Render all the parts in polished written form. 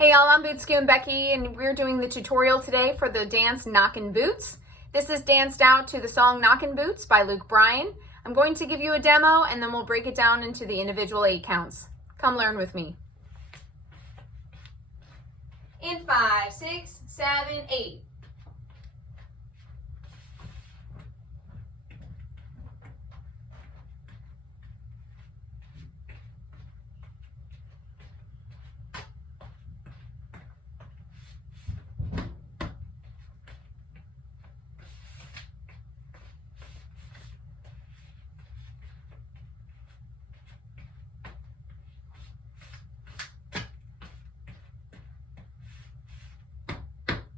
Hey y'all, I'm Scootin Becky and we're doing the tutorial today for the dance Knockin' Boots. This is danced out to the song Knockin' Boots by Luke Bryan. I'm going to give you a demo and then we'll break it down into the individual 8 counts. Come learn with me. In 5, 6, 7, 8.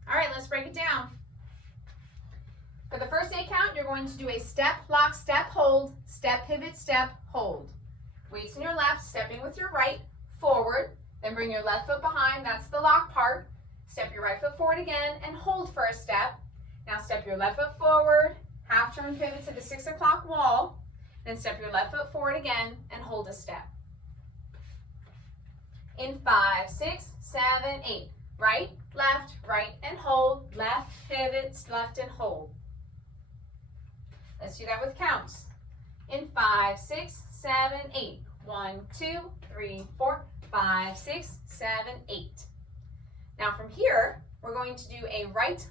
All right, let's break it down. For the first 8 count, you're going to do a step, lock, step, hold, step, pivot, step, hold. Weights in your left, stepping with your right, forward, then bring your left foot behind, that's the lock part. Step your right foot forward again and hold for a step. Now step your left foot forward, half turn pivot to the 6 o'clock wall, then step your left foot forward again and hold a step. In 5, 6, 7, 8. Right, and hold, left, pivots, left and hold. Let's do that with counts. In 5, 6, 7, 8. 1, 2, 3, 4, 5, 6, 7, 8. Now from here, we're going to do a right,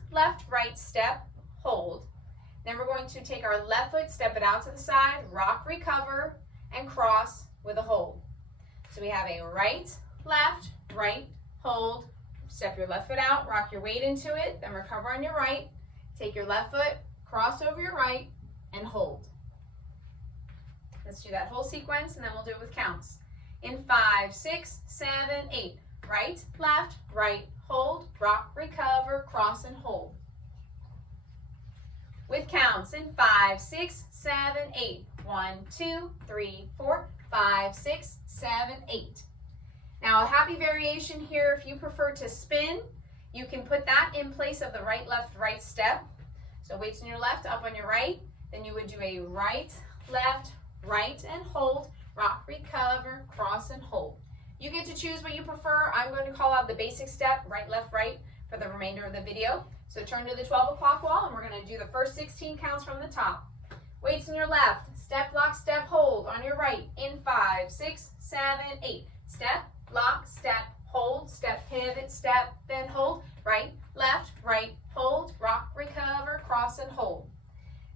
step, hold. Then we're going to take our left foot, step it out to the side, rock, recover, and cross with a hold. So we have a right, hold. Step your left foot out, rock your weight into it, then recover on your right. Take your left foot, cross over your right, and hold. Let's do that whole sequence, and then we'll do it with counts. In 5, 6, 7, 8. Right, hold, rock, recover, cross, and hold. With counts in 5, 6, 7, 8. 1, 2, 3, 4, 5, 6, 7, 8. Now a happy variation here, if you prefer to spin, you can put that in place of the right step. So weights on your left, up on your right. Then you would do a right, and hold, rock, recover, cross, and hold. You get to choose what you prefer. I'm going to call out the basic step, right, for the remainder of the video. So turn to the 12 o'clock wall and we're going to do the first 16 counts from the top. Weights on your left, step, lock, step, hold. On your right, in 5, 6, 7, 8. Step, lock, step, hold, step, pivot, step, then hold, right, hold, rock, recover, cross, and hold.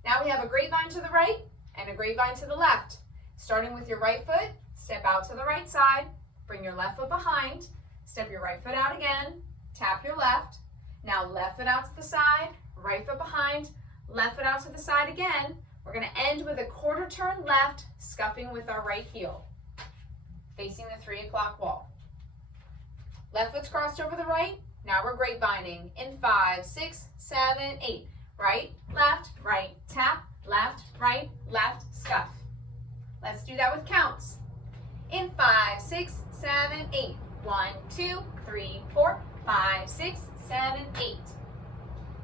Now we have a grapevine to the right and a grapevine to the left. Starting with your right foot, step out to the right side, bring your left foot behind, step your right foot out again, tap your left. Now left foot out to the side, right foot behind, left foot out to the side again. We're going to end with a quarter turn left, scuffing with our right heel, facing the 3 o'clock wall. Left foot's crossed over the right. Now we're grapevining in 5, 6, 7, 8. Right, tap, left, scuff. Let's do that with counts. In 5, 6, 7, 8. 1, 2, 3, 4, 5, 6, 7, 8.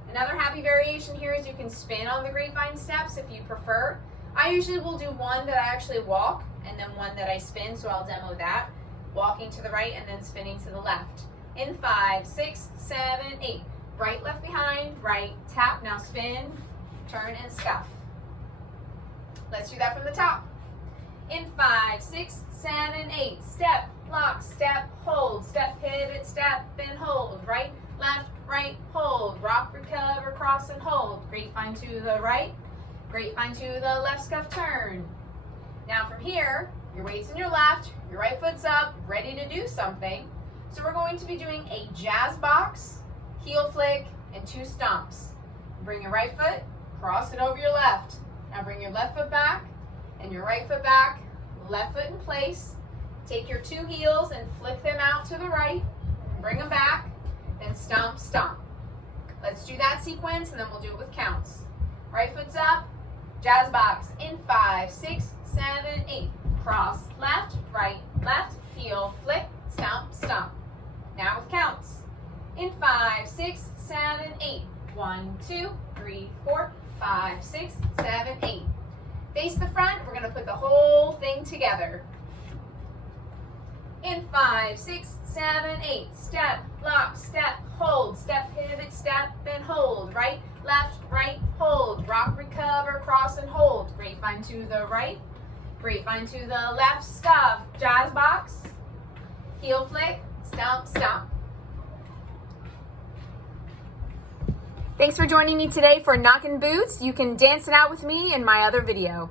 Another happy variation here is you can spin on the grapevine steps if you prefer. I usually will do one that I actually walk and then one that I spin, so I'll demo that. Walking to the right and then spinning to the left. In 5, 6, 7, 8. Right, left behind, right, tap, now spin, turn, and scuff. Let's do that from the top. In 5, 6, 7, 8. Step, lock, step, hold, step, pivot, step, and hold. Right, hold, rock, recover, cross, and hold. Grapevine to the right, grapevine to the left, scuff, turn. Now from here, your weight's in your left, your right foot's up, ready to do something. So we're going to be doing a jazz box, heel flick, and 2 stomps. Bring your right foot, cross it over your left. Now bring your left foot back and your right foot back, left foot in place. Take your 2 heels and flick them out to the right, bring them back, then stomp, stomp. Let's do that sequence and then we'll do it with counts. Right foot's up, jazz box in 5, 6, 7, 8. Cross, left, heel, flick, stomp, stomp. Now with counts. In 5, 6, 7, 8. 1, 2, 3, 4, 5, 6, 7, 8. Face the front, we're going to put the whole thing together. In 5, 6, 7, 8. Step, lock, step, hold. Step, pivot, step, and hold. Right, left, right, hold. Rock, recover, cross, and hold. Grapevine to the right. Grapevine to the left. Stuff. Jazz box. Heel flick. Stomp, stomp. Thanks for joining me today for Knockin' Boots. You can dance it out with me in my other video.